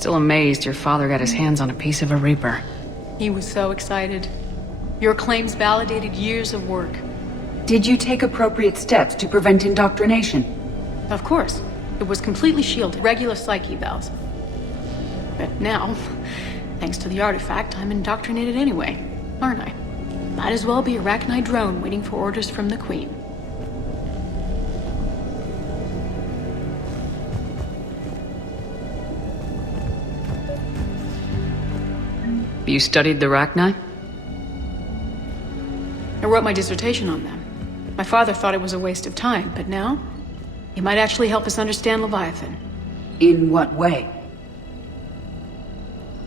still amazed your father got his hands on a piece of a Reaper. He was so excited. Your claims validated years of work. Did you take appropriate steps to prevent indoctrination? Of course. It was completely shielded, regular psyche valves. But now, thanks to the artifact, I'm indoctrinated anyway, aren't I? Might as well be a Arachnite drone waiting for orders from the Queen. You studied the Arachnite? I wrote my dissertation on them. My father thought it was a waste of time, but now, it might actually help us understand Leviathan. In what way?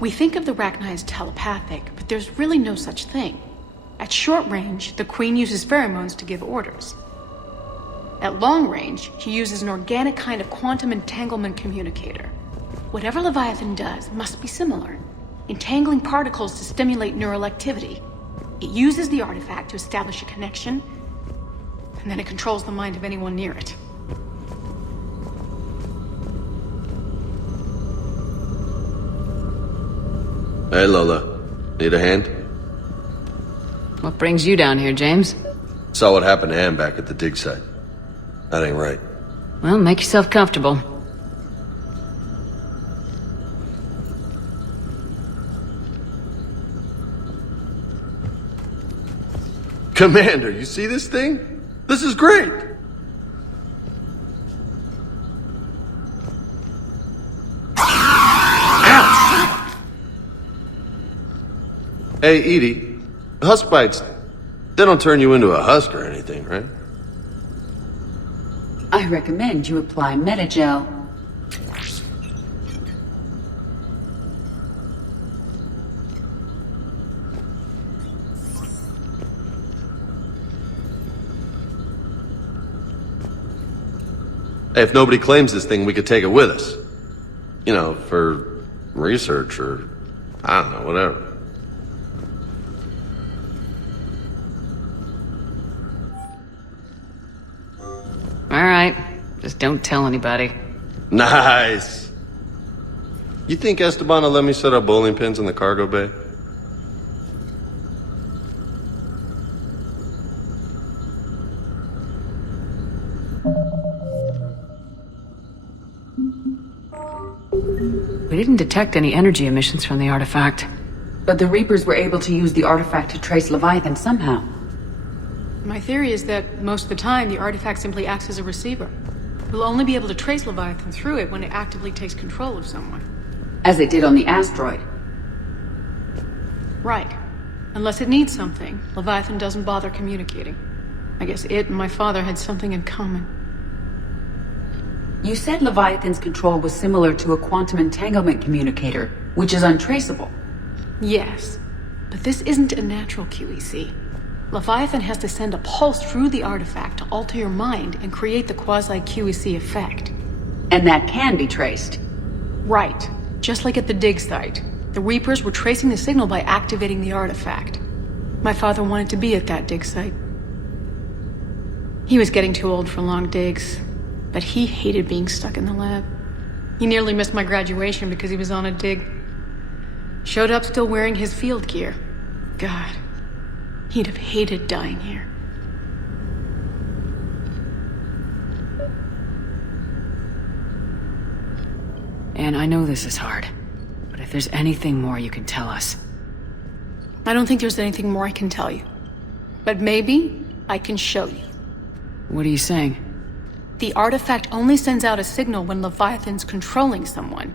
We think of the Arachnite as telepathic, but there's really no such thing. At short range, the Queen uses pheromones to give orders. At long range, she uses an organic kind of quantum entanglement communicator. Whatever Leviathan does must be similar, entangling particles to stimulate neural activity. It uses the artifact to establish a connection, and then it controls the mind of anyone near it. Hey, Lola. Need a hand? What brings you down here, James? Saw what happened to Ann back at the dig site. That ain't right. Well, make yourself comfortable. Commander, you see this thing? This is great! Ouch! Hey, Edie, husk bites, they don't turn you into a husk or anything, right? I recommend you apply Metagel. Hey, if nobody claims this thing, we could take it with us. You know, for research or, I don't know, whatever. Alright, just don't tell anybody. Nice! You think Esteban will let me set up bowling pins in the cargo bay? We didn't detect any energy emissions from the artifact. But the Reapers were able to use the artifact to trace Leviathan somehow. My theory is that most of the time, the artifact simply acts as a receiver. We'll only be able to trace Leviathan through it when it actively takes control of someone. As it did on the asteroid. Right. Unless it needs something, Leviathan doesn't bother communicating. I guess it and my father had something in common. You said Leviathan's control was similar to a quantum entanglement communicator, which is untraceable. Yes, but this isn't a natural QEC. Leviathan has to send a pulse through the artifact to alter your mind and create the quasi-QEC effect. And that can be traced. Right. Just like at the dig site. The Reapers were tracing the signal by activating the artifact. My father wanted to be at that dig site. He was getting too old for long digs, but he hated being stuck in the lab. He nearly missed my graduation because he was on a dig. Showed up still wearing his field gear. God, he'd have hated dying here. And I know this is hard, but if there's anything more you can tell us. I don't think there's anything more I can tell you. But maybe I can show you. What are you saying? The artifact only sends out a signal when Leviathan's controlling someone.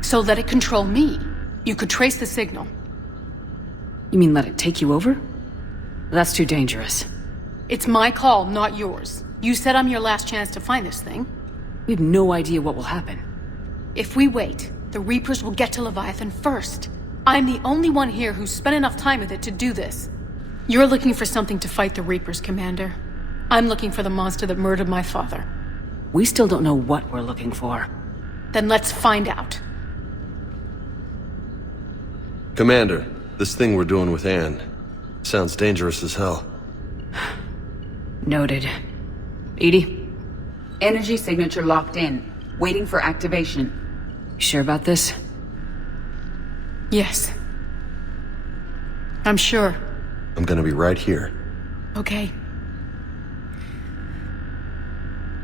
So let it control me. You could trace the signal. You mean let it take you over? That's too dangerous. It's my call, not yours. You said I'm your last chance to find this thing. We have no idea what will happen. If we wait, the Reapers will get to Leviathan first. I'm the only one here who's spent enough time with it to do this. You're looking for something to fight the Reapers, Commander. I'm looking for the monster that murdered my father. We still don't know what we're looking for. Then let's find out. Commander, this thing we're doing with Ann sounds dangerous as hell. Noted. Edie? Energy signature locked in, waiting for activation. You sure about this? Yes. I'm sure. I'm gonna be right here. Okay.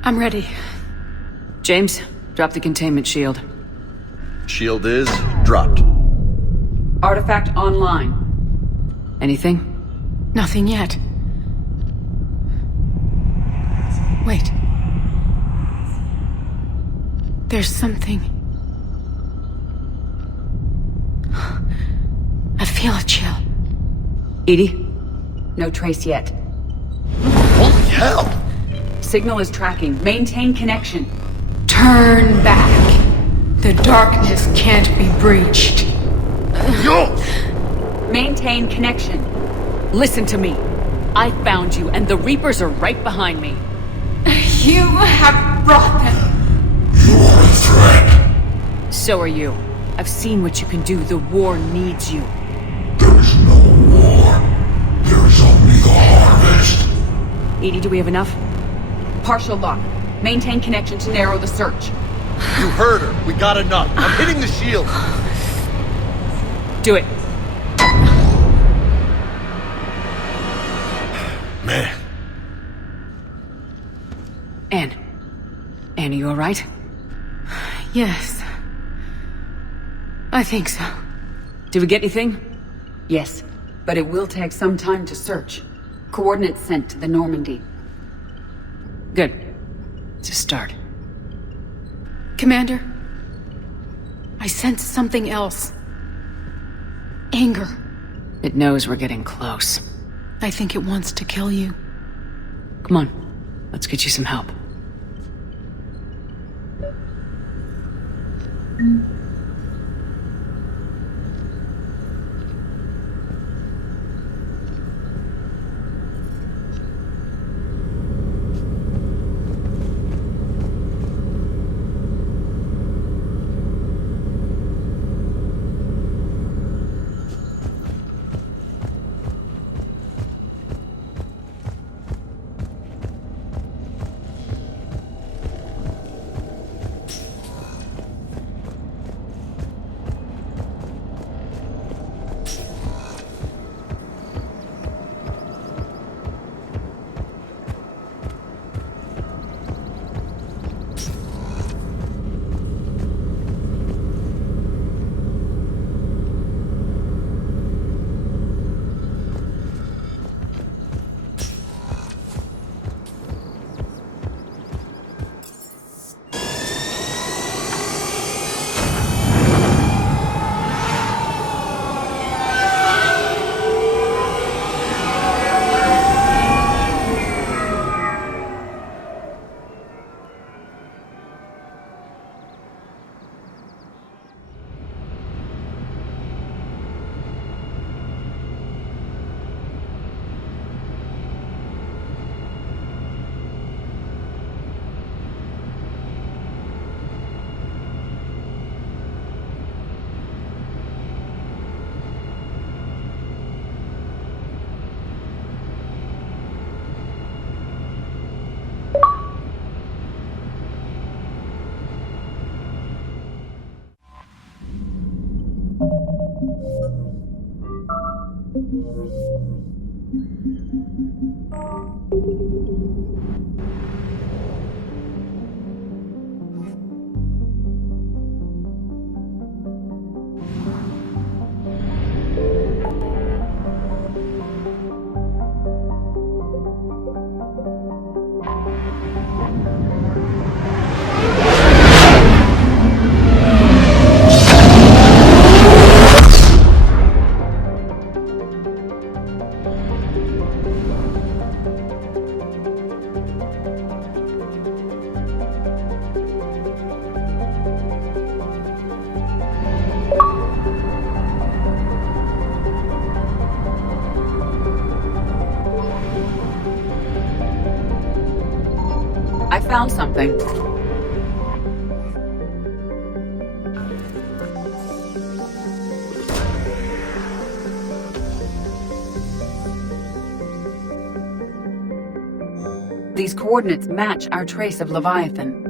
I'm ready. James, drop the containment shield. Shield is dropped. Artifact online. Anything? Nothing yet. Wait. There's something. I feel a chill. Edie? No trace yet. Holy hell! Signal is tracking. Maintain connection. Turn back. The darkness can't be breached. Yo! Maintain connection. Listen to me. I found you, and the Reapers are right behind me. You have brought them. You're a threat. So are you. I've seen what you can do. The war needs you. There is no war. There is only the harvest. Edie, do we have enough? Partial lock. Maintain connection to narrow the search. You heard her. We got enough. I'm hitting the shield. Do it. Man, Anne. Anne, are you alright? Yes. I think so. Did we get anything? Yes, but it will take some time to search. Coordinates sent to the Normandy. Good. It's a start. Commander, I sense something else. Anger. It knows we're getting close. I think it wants to kill you. Come on. Let's get you some help. I found something. These coordinates match our trace of Leviathan.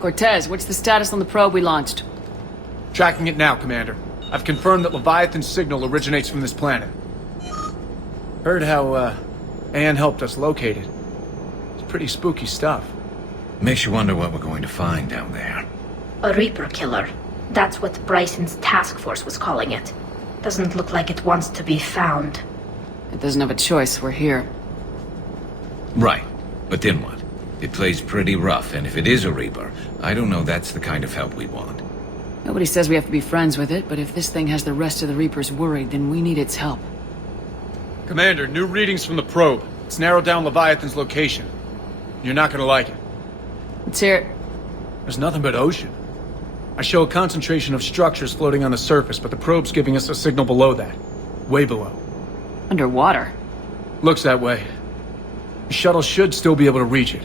Cortez, what's the status on the probe we launched? Tracking it now, Commander. I've confirmed that Leviathan's signal originates from this planet. Heard how, Anne helped us locate it. It's pretty spooky stuff. Makes you wonder what we're going to find down there. A Reaper killer. That's what Bryson's task force was calling it. Doesn't look like it wants to be found. It doesn't have a choice, we're here. Right. But then what? It plays pretty rough, and if it is a Reaper, I don't know that's the kind of help we want. Nobody says we have to be friends with it, but if this thing has the rest of the Reapers worried, then we need its help. Commander, new readings from the probe. It's narrowed down Leviathan's location. You're not gonna like it. Let's hear it. There's nothing but ocean. I show a concentration of structures floating on the surface, but the probe's giving us a signal below that. Way below. Underwater. Looks that way. The shuttle should still be able to reach it.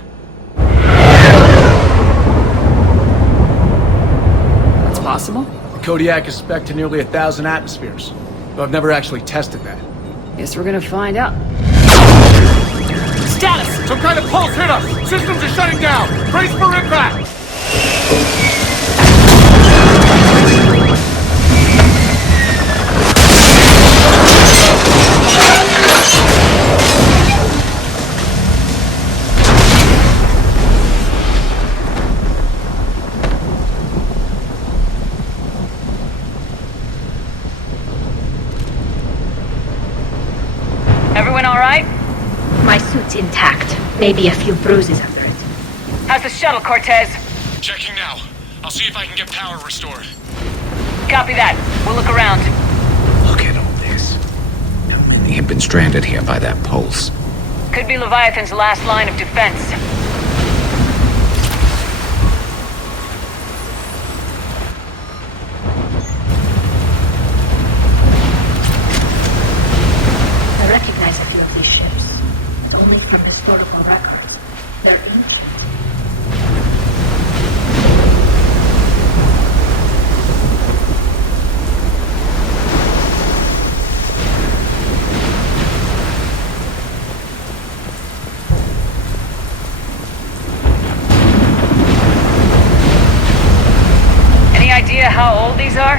That's possible? The Kodiak is spec'd to nearly 1,000 atmospheres, though I've never actually tested that. Guess we're gonna find out. Status! Some kind of pulse hit us! Systems are shutting down! Brace for impact! Everyone alright? My suit's intact. Maybe a few bruises under it. How's the shuttle, Cortez? Checking now. I'll see if I can get power restored. Copy that. We'll look around. Look at all this. How many have been stranded here by that pulse? Could be Leviathan's last line of defense. I recognize a few of these ships. Only from historical records. They're ancient. Any idea how old these are?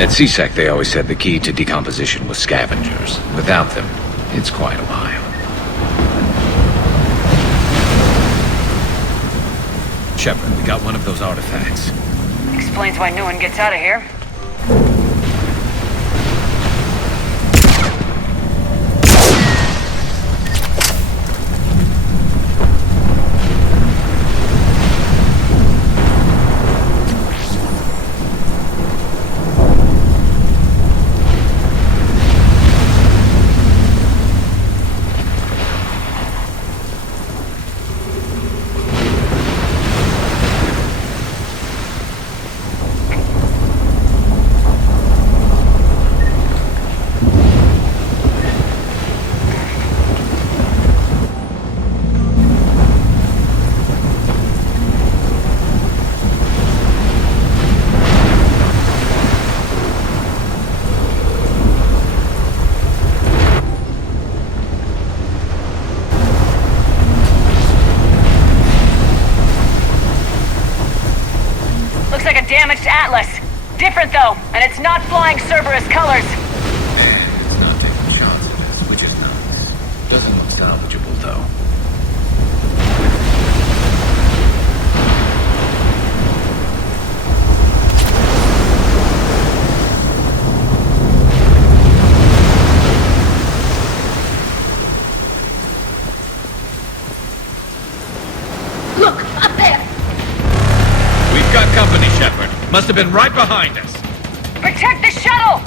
At CSEC, they always said the key to decomposition was scavengers. Without them, it's quite a while. Shepard, we got one of those artifacts. Explains why no one gets out of here. Looks like a damaged Atlas. Different though, and it's not flying Cerberus colors. And it's not taking shots at us, which is nice. Doesn't look salvageable, though. Look! Up there! We've got company, Shepard. Must have been right behind us. Protect the shuttle!